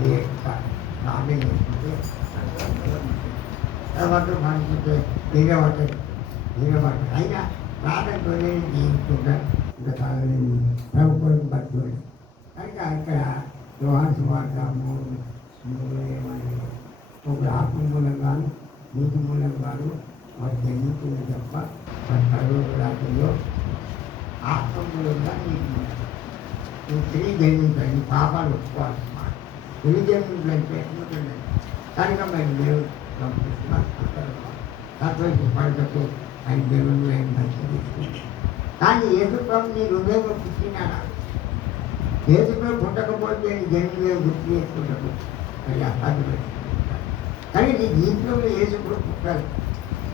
అది ప్రార్థన చేసుకుంటే తర్వాత మనకుంటే వేరే పట్టదు అయినా ప్రార్థనతోనే జీవిస్తుంటారు ఇంకా కాదని ప్రభుత్వం పట్టుకోండి కనుక ఇక్కడ యోహాను సువార్త మూడు ఏమని ఒక ఆత్మ మూలంగాను నీటి మూలంగాను వారు జన్మించింది తప్ప వారి పరలోక రాజ్యంలో ఆత్మ మూలంగా నీటి మూలంగా నువ్వు తిరిగి జన్మించాలి నీ పాపాలు ఒప్పుకోవాలి తిరిగి జన్మించాలంటే ఎట్లుంటుంది కనుక మరి దేవుడు తత్వకి పడటకు ఆయన దేవుడు ఆయన మంచి కానీ యేసుప్రభు నీ హృదయంలో పుట్టినాడా యేసుప్రభు పుట్టకపోతే నీ జన్మలో గుర్తు చేసుకుంటాడు అది అసాధ్యపడి కానీ నీ జీవితంలో యేసుప్రభు పుట్టాలి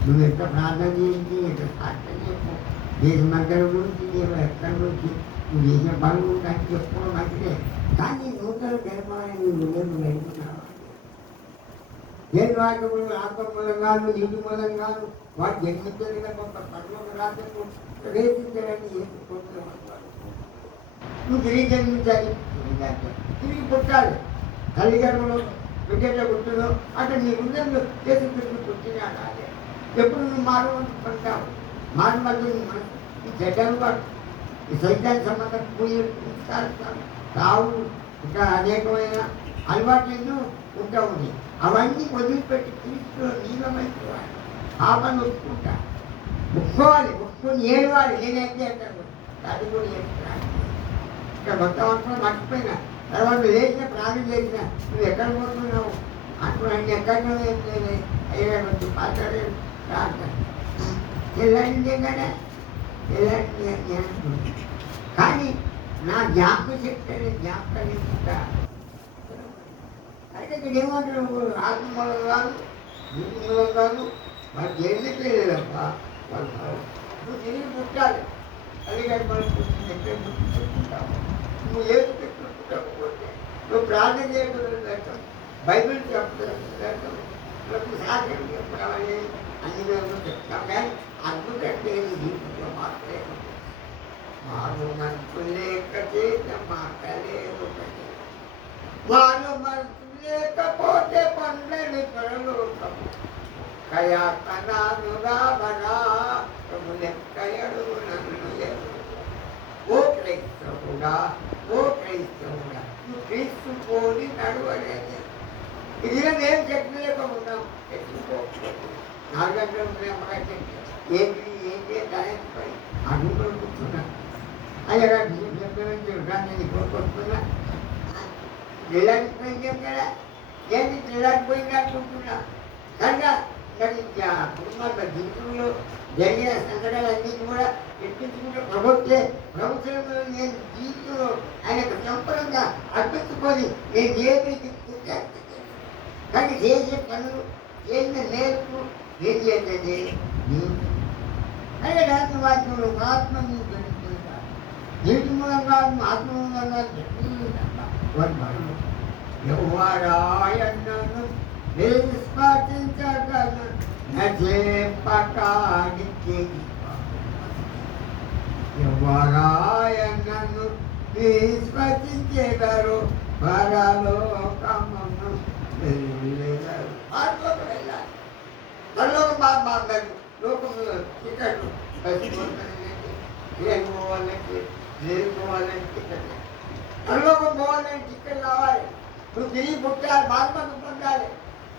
నువ్వు ఎంత ప్రార్థన చేయించి ఎంత సాక్ష్యం చెప్పు దేశమంతల గురించి నేను ఎక్కడి నుంచి నువ్వు చేసిన పనులు కానీ చెప్పుకోవడం మంచిదే కానీ నూతన జన్మాన్ని నీ హృదయంలో నడుపుతున్నావా వాక్యములు ఆత్మ మూలంగాను నీటి మూలంగాను వారు జన్మించడం ఒక పరలోక రాజ్యము ప్రవేశించాలని నువ్వు తిరిగి జన్మించాలి తిరిగి పుట్టాలి తల్లిదండ్రులు బిడ్డలో పుట్టినో అంటే నీ హృదయంలో చేసి తిరిగి పుట్టినాడు అదే ఎప్పుడు నువ్వు మారుమంటూ పడతావు మారుమంటూ ఈ చెడ్డలు పాటు ఈ సైతానికి సంబంధం పూజలు తావు ఇంకా అనేకమైన అలవాట్లు ఎన్నో ఉంటా ఉంది అవన్నీ వదిలిపెట్టి క్రీస్తులో నీలమైపోవాలి పాపను ఒప్పుకుంటా ఒప్పుకొని ఏడవాలి నేనైతే అంటాను అది కూడా ఏడుస్తాను ఇక్కడ మొత్తం అంతా మర్చిపోయినా తర్వాత లేచిన ప్రాణం చేసిన నువ్వు ఎక్కడ పోతున్నావు అంటున్నాను ఎక్కడో ఏం లేదు అయ్యా కొంచెం పాత్రే అంటాను ఎలాంటి కదా ఎలాంటి అంటున్నాను కానీ నా జ్ఞాపకం చెప్తే జ్ఞాపకం చెప్తా అయితే ఇక్కడ ఏమంటారు ఆత్మ మూలం కాదు నీటి మూలం కాదు వాళ్ళు జైలుకి వెళ్ళేదప్ప వాళ్ళు నువ్వు తిరిగి పుట్టాలి అందుకని మనం పుట్టింది ఎక్కడ పుట్టి చెప్పుకుంటావు నువ్వు ఏది పెట్టుకుంటాకపోతే నువ్వు ప్రార్థన చేయకూడదు బైబిల్ చెప్పడం నువ్వు సాధ్యం చెప్పడం అనేది అన్ని వేలు చెప్తాం కానీ అద్భుతంగా జీవితంలో మాత్రమే మారు మనసు లేక చేత మాటలేదు వారు మనసు లేకపోతే పండ్లని పరలోకము కయాతనాను రావనా లెక్కయడు నన్ను ఓ క్రైస్తవుడా నువ్వు క్రీస్తు పోని నడవలేదు ఇది నేను చెప్పలేకపోతున్నాం ఎత్తుకోకపోతే 4 గంటలు ప్రేమగా ఏంటి దానిపై అడుగులో కూర్చున్నా అయ్యా చెప్పేది కోరుకుంటున్నా వెళ్ళాలిపోయిందేం కదా ఏంటి వెళ్ళాలిపోయింది అనుకుంటున్నా కనుక మరి కుటుంబాల జీవితంలో జరిగిన సంఘటనలన్నీ కూడా ఎట్టించుకుంటే ప్రభుత్వంలో నేను జీవితంలో ఆయనకు సంపూర్ణంగా అర్పించుకొని నేను దేవుడికి కానీ చేసే పనులు చేసిన నేర్పు ఏం చేసేది అలాగే దాని వాక్యంలో ఆత్మ తెలుసుకుంటా నీటి మూలంగా ఆత్మ మూలంగా ఎవరాయన్నను విస్మరించగలను నజేపటానికి ఎవరాయన్నను విస్మరించెదరు పరలోకమును వెళ్ళెదరు పరలోకం బాగా లోకంలో టికెట్లు పోవాలంటే టికెట్ పరలోకం పోవాలని టికెట్ కావాలి నువ్వు తిరిగి పుట్టాలి బాధపడు పొందాలి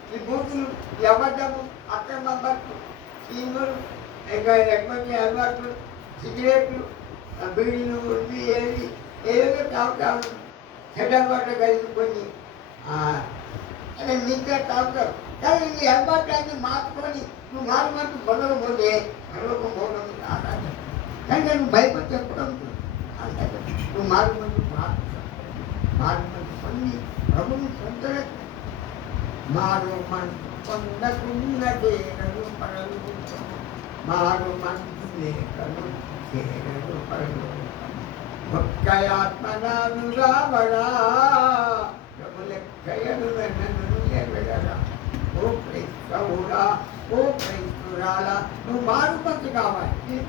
ఈ బూతులు అబద్ధము అక్రమ బట్లు సీములు ఇంకా ఎక్కువ అలవాట్లు సిగరెట్లు బీడీలు ఉంది ఏదో తాగుతావు చెడ్డ అలవాట్లు కలిగిపోయి అదే మిగతా తాగుతావు కానీ ఈ అలవాట్లన్నీ మార్చుకొని నువ్వు మారుమంటూ పొందలు పోతే పరలోకం పోవడం ఆదాయం కానీ నువ్వు భయపడి చెప్పడం నువ్వు మారుమంటూ మారుమంటూ పొంది ప్రభుని పొందడం మారు మనసు పొందకున్న చేరలు పరలు మారు మనసు లేఖలు చేరలు పరలు ఒక్క ఆత్మనాను రావడా ప్రభులెక్కయను వెన్నను ఎరగరా ఓ క్రైస్తవుడా ఓ క్రైస్తురాలా నువ్వు మారు మనసు కావాలి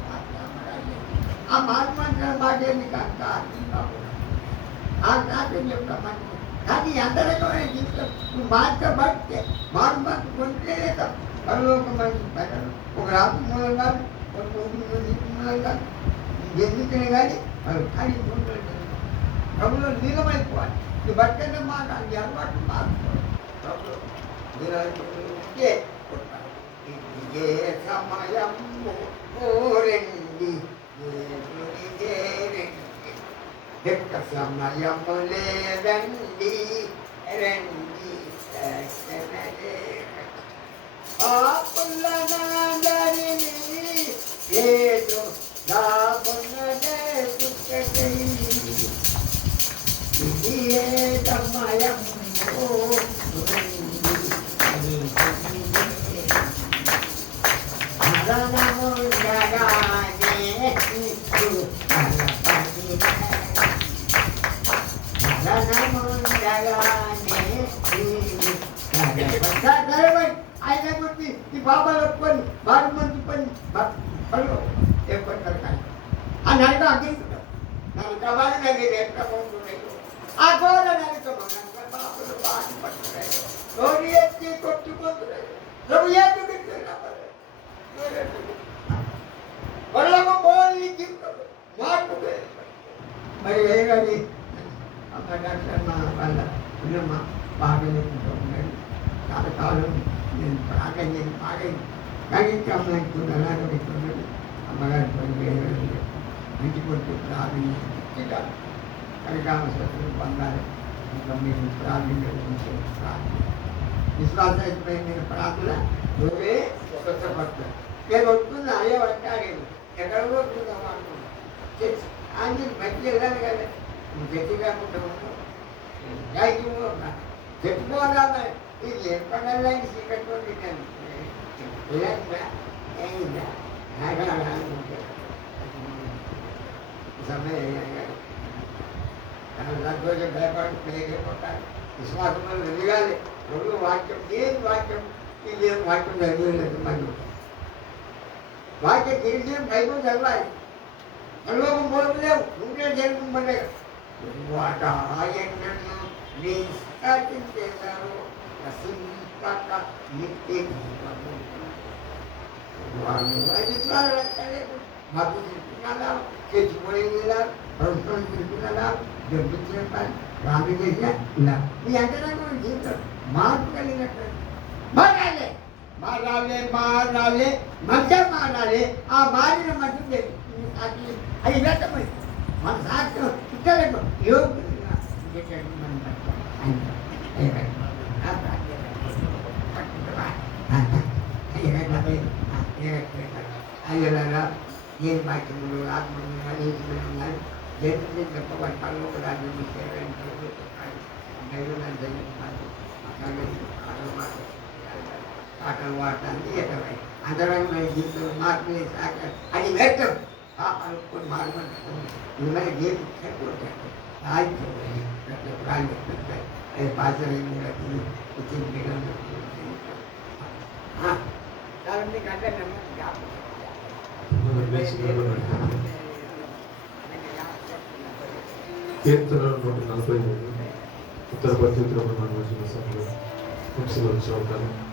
ఆ మారు మనసు మాట ఎందుకు అంత అర్థం కాకుండా ఆ నాట్యం యొక్క మంచి కానీ అంత రకమైన జీవితం నువ్వు మార్చబడితే మార్పు పొందలేదే తప్ప పరలోకం ప్రజలు ఒక రాత్రి మూలం కాదు ఒక మూలం కాదు ఎందుకని కానీ వాళ్ళు ఖాళీ పొందలేదు ప్రభులో నీలమైపోవాలి నీ బట్టనే మాట నీ అలవాటు మార్చుకోవాలి ప్రభులో నీలమైపోతే ఇదే సమయము రండి ఎక్క సమయము లేదండి రండి ఆపులనందరినీ ఏదో దాపుననే పుట్టకై ఇదే సమయము ఆయన కొట్టి ఈ బాబాలు ఒప్పుకొని బాగా మంది పని పనులు ఏర్పడతారు కానీ ఆ నడక అగ్గిస్తాం నన్ను బాగా నేను ఎట్లా బాగుంటున్నాయి ఆ గోడ నరకమన్నా బాబులు బాగా పట్టున్నాయి గోడి ఎత్తి కొట్టుకుంటున్నాయి ప్రభు ఏది పొలము పోలి మార్పు మరి వేయగాని అమ్మ డాక్టర్ మా వాళ్ళ పిల్లమ్మ బాగా లేకుండా ఉన్నాడు చాలా కాలం నేను బాగా కానీ అమ్మాయికున్నాడు అమ్మగారి పని వేరే ఇంటి కొట్టు ప్రావీణ్యం కరికామశత్రులు పొందాలి ఇంకా మీరు ప్రావీణ్యం విశ్వాసమైన మీరు ప్రార్థన నువ్వే స్వచ్ఛపడతారు నేను వస్తున్నా అయ్యే పట్టాడేమో ఎక్కడ వస్తున్నావు అంటున్నా ఆయన మధ్య వెళ్ళాలి కదా నువ్వు గట్టి కాకుండా ఉన్నావు చెప్పుకోవాలా ఇది ఎప్పటికీ చీకట్టుకోండి సమయం సంతోషం భయపడి విశ్వాసంలో వెలగాలి రెండు వాక్యం ఏది వాక్యం ఇది ఏం వాక్యం చదివలేదు మనం వాక్యం తెలిసి బైబుల్ చదవాలి పరలోకం పోలేవు ఉంటే జరుగుతుండే వాట ఆయనను నిష్కాటించేశారు రసింపక నిత్య వాళ్ళు విశ్వాసం ఎక్కలేదు మాకు తింటున్నారా తెచ్చిపోయిందా ప్రభుత్వం తింటున్నారా డబ్బు చెప్పాలి రామి చేసినా ఇలా మీ అంతరంగ జీవితం మార్పు కలిగినట్టు మారాలి మధ్య మారాలి ఆ మారిన మధ్య అది వ్యక్తమైంది మన సాక్ష్యం ఇక్కడ యోగ్యంగా అయ్యలాగా ఏ వాక్యములు ఆత్మలు జరుగుతుంది చెప్పబడి పనులు రాజ్యం పాటలు పాడటానికి ఎక్కడై అంతరంగమైన జీవితంలో మార్పులే సాక అది వ్యక్తం పాపలు మార్పుకుంటుంది ఇవన్నీ ఏమి చెప్పారు సాహిత్యం అది పాత్రలు వచ్చింది కాబట్టి కంటే కీర్తనలు 143 ఉత్తర ప్రత్యుత్తర ప్రమాణ వచన సభలో ముఖ్యమంత్రి